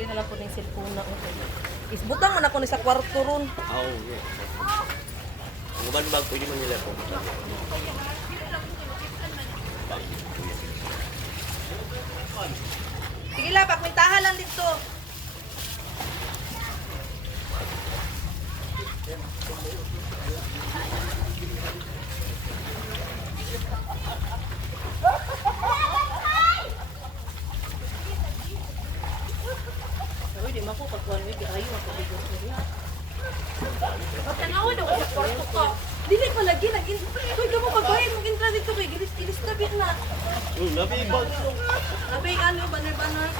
Dili na lang po ng cellphone na. Isbutang man ako ni sa kwarto ron. Oo, yeah. Ang bag pwede man nila po. Sige lang, pakmintahan lang dito. Uy, di mako pagkuhan mo, ayo ako dito. Tanawa daw sa kwarto ka. Dili pa lagi Uy, ka mo pagbahin mong intra dito kay gilis tabi na. Nabi bag. Nabi ano banner.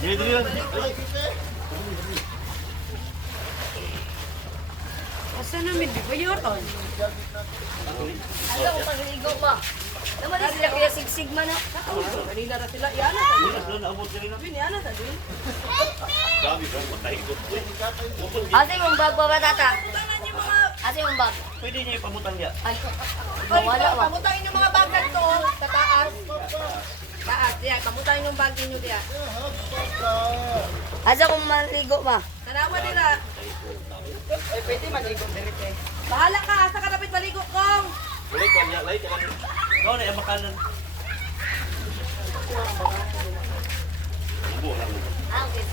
Dili lang. Asa namin di ba yoton? Ano kung pagligo ba? Naman na sila kaya sigsig man na. Kanina na sila. Iana sa din. Wala na abot kanina. Iana sa din. Grabe bro, patay ko. Asa yung bag ba tata? Tangan niyo mga Asa yung bag? Pwede niya ipamutang niya. Ay, Oy, wala ba? pamutahin yung mga bagan to sa taas. Taas, diya. Pamutahin yung bag ninyo diya. Asa kung maligo ba? Tanawa nila. Pwede maligo direct eh. Bahala ka, asa ka dapat maligo kong. Wala ko niya, lay ka. No, na yung makanan. Ibu lang. Ah, okay.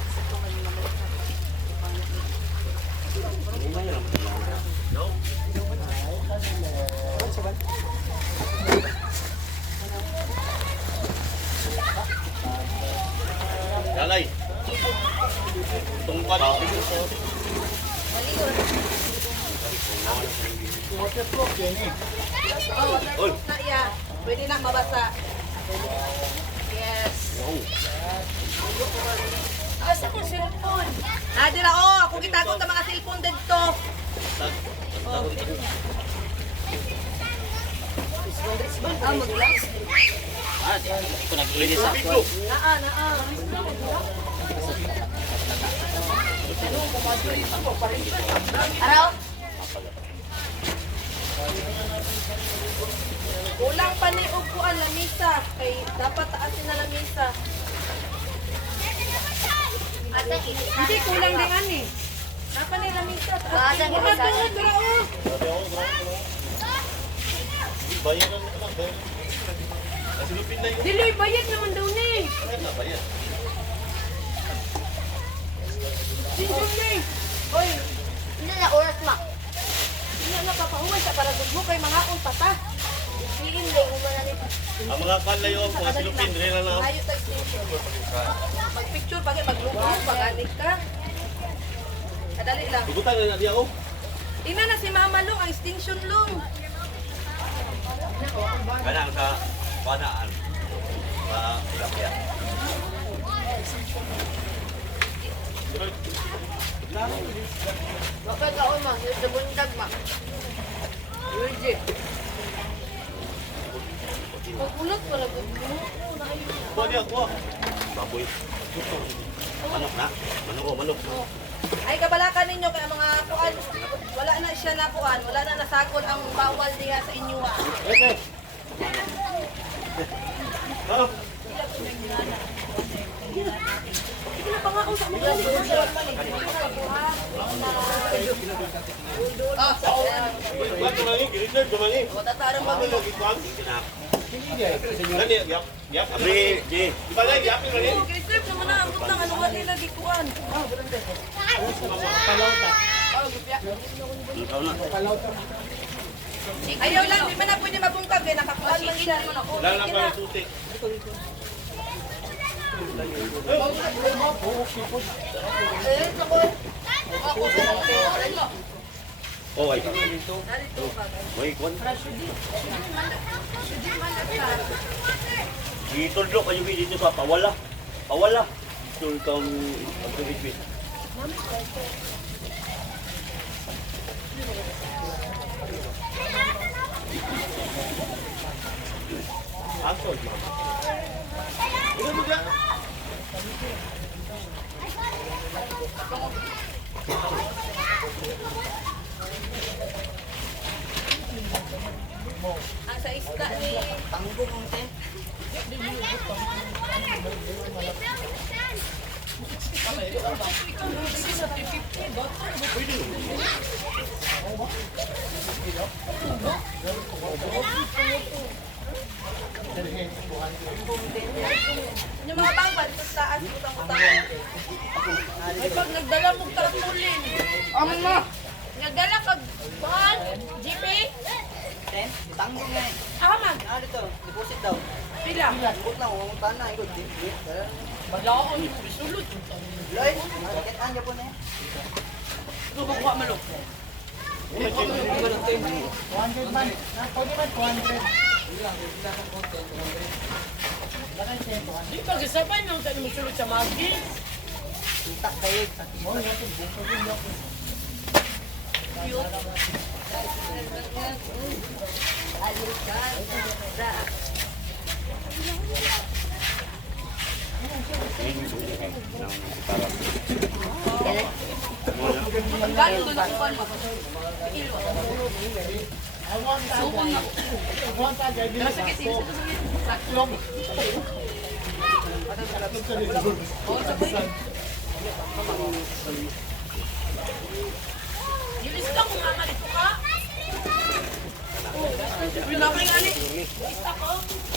Umay lang. No. Dalay. Tungkad. Oh, Oy. na iya. Pwede na mabasa. Yes. Asa kung cellphone? Dila, ako gitago ta mga cellphone dito. Ah, mag-glass? Ito nag-inis ako. Naa. Araw? Kulang pa ni upuan lamisa. Kay dapat taasin na lamisa. Asa ini? Hindi, kulang din ani. Dapat ni lamisa. Asa ni Mga lamisa? tungod, brao. Bayaran mo lang. Nasilupin na yun. Dili, bayad naman daw ni. Ano bayad? Sinjong ni. Oy, Hindi na oras ma. hindi na papahuman sa para gudmo kay mga akong pata. Sige, hindi ko ba natin. Ang mga kalayo po, silupin rin na lang. Ayaw tayo station. Mag-picture, pag-lugo, pag-adik ka. Kadali lang. Bugutan na niya ako. Ina na si Mama Long, ang extinction long. Kanang sa panaan. Sa tilapia. Bakit ako ma? Sa bundag ma. Luigi. Pag-ulot pala gudmo. Kuha niya, kuha. Baboy. Manok na. Manok. Ay kabalakan ninyo kaya mga kuan, wala na siya na kuan, wala na nasakol ang bawal diha sa inyo ha. Okay. Oh. Sige na pa nga usap mo kasi. Kuha kumangi, gilisod kumangi. O tatarang Ano bago. lagi kuha? Gani, yap. Abri, Ji. Di ba lang, yapin mo ni? Oh, Christoph naman na ang butang ano wala nila di kuan. Ah, buranda. Ikaw na. Ayaw lang, di man na pwede mabungkag eh, nakakuan man siya. Wala lang pa suti. Oh, ay. May kuan. Ditudlo kayo dito sa pawala. Pawala. Tul kang pagtubig. Angkol. Ito mo dyan. Ang sa isda ni Panggong te. Yung mga bangban, ito sa taas, utang-utang. Ay, pag nagdala mo taratulin. Amin mo. Nagdala kag, buhan, GP. Tanggo nga eh. Aman. Ano dito? Deposit daw. Pila. Ikot lang, huwag mong tanah. Ikot. Balaon, bisulot. Loy, nakitaan niya po na eh. Ito ba kuha malok? 200 man. Pwede man 200. Di ba, kasabay nang tayo musulot sa magi. Itak kayo. Ang galing doon ang kuhan mo. Ilwa. Sukon na. Masakit yung sakit. Gilista ko nga malito ka. Pinapay nga ni. Gilista ko.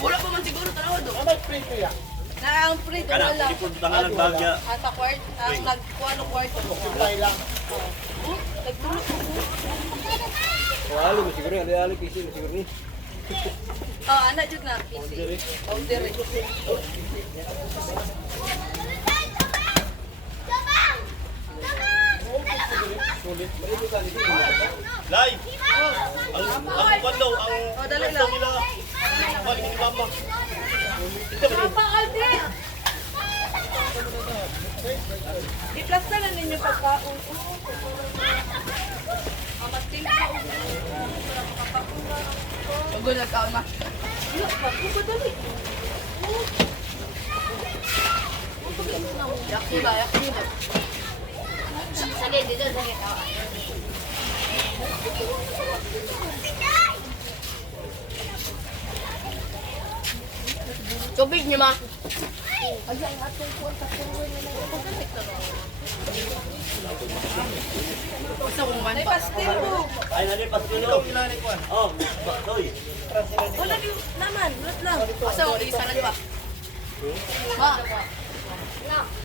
Wala pa man siguro tanawa doon. Ano free ko yan? Na ang free doon Kana, wala. ipon tangan ang bagya. Ata kwart, ang nagkuha ng kwarto. Supply lang. Nagtulog ko. Wala mo siguro yan. Wala PC mo siguro ni. Oh, anak jud na PC. Order. Lay! Ang kwando, ang Oh, dali kwando lang. nila. Balik ni mama. Ito ba? Papa Aldi. Di-plaster na ninyo pagkaon. Amating ka. Huwag na kaon ma. Yaki ba? Yaki ba? Sakit dito, sakit. Tubig niyo, ma. May pastil po. Ay, nani pastilo. Oh, baktoy. Wala di naman. Wala lang. Asa, isa na di ba? Ma.